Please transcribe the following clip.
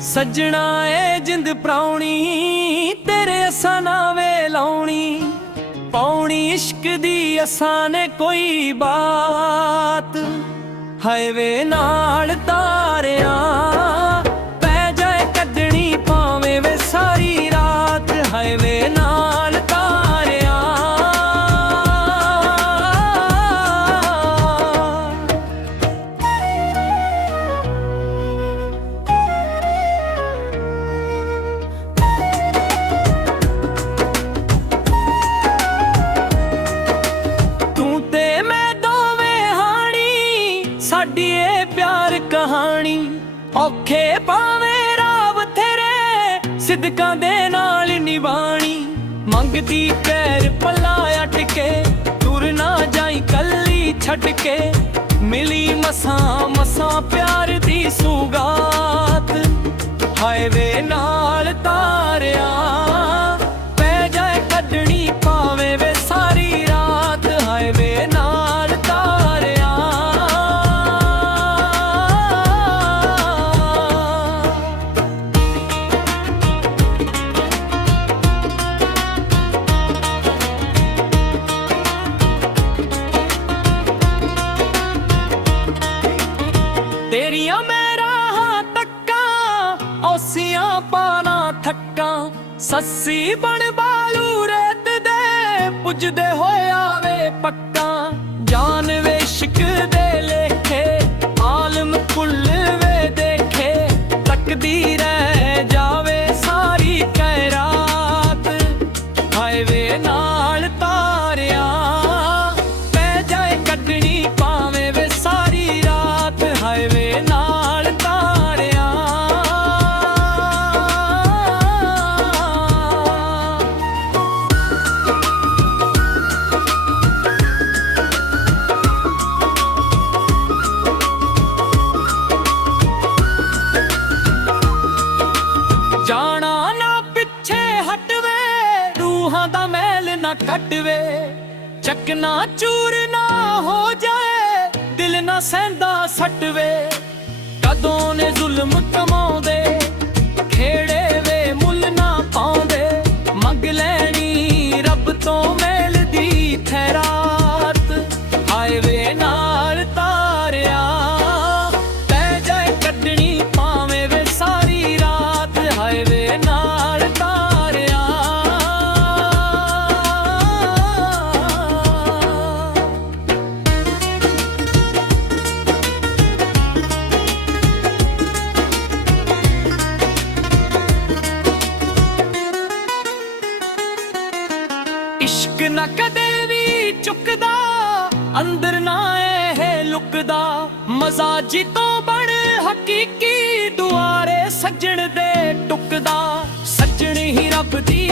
ਸੱਜਣਾ ਏ ਜਿੰਦ ਪ੍ਰਾਉਣੀ, ਤੇਰੇ ਅਸਾਂ ਨਾ ਵੇ ਲਾਉਣੀ। ਪਾਉਣੀ ਇਸ਼ਕ ਦੀ ਅਸਾਂ ਨੇ ਕੋਈ ਬਾਤ। ਹਾਏ ਵੇ ਨਾਲ ਤਾਰਿਆਂ ਔਖੇ ਪਾਵੇਂ ਰਾਵ ਤੇਰੇ ਸਿੱਧਕਾਂ ਦੇ ਨਾਲ ਨਿਭਾਣੀ ਮੰਗਦੀ ਪੈਰ ਪੱਲਾ ਅਟਕੇ ਤੁਰ ਨਾ ਜਾਈ ਕੱਲੀ ਛੱਡ ਕੇ ਮਿਲੀ ਮਸਾਂ ਮਸਾਂ ਪਿਆਰ ਦੀ ਸੂਗਾ। ਤੱਕਾਂ ਔਸੀਆਂ ਪਾਣਾ ਥੱਕਾਂ, ਸੱਸੀ ਬਣ ਬਾਲੂ ਰੇਤ ਦੇ, ਪੁੱਜਦੇ ਹੋਏ ਆਵੇ ਪੱਕਾ। ਜਾਨ ਵੇ ਇਸ਼ਕ ਦੇ ਲੇਖੇ, ਆਲਮ ਕੁੱਲ ਮੈਲ ਨਾ ਕੱਟਵੇ ਚੱਕਣਾ ਚੂਰ ਨਾ ਹੋ ਜਾਏ, ਦਿਲ ਨਾ ਸਹਿੰਦਾ ਸਟਵੇ। ਕਦੋਂ ਨੇ ਜ਼ੁਲਮ ਕਮਾਉਂਦੇ ਨਾ ਕਦੇ ਵੀ ਚੁੱਕਦਾ, ਅੰਦਰ ਨਾ ਇਹ ਲੁਕਦਾ। ਮਜ਼ਾਜੀ ਤੋਂ ਬਣ ਹਕੀਕੀ ਦੁਆਰੇ ਸੱਜਣ ਦੇ ਟੁਕਦਾ। ਸੱਜਣ ਹੀ ਰੱਬ ਦੀ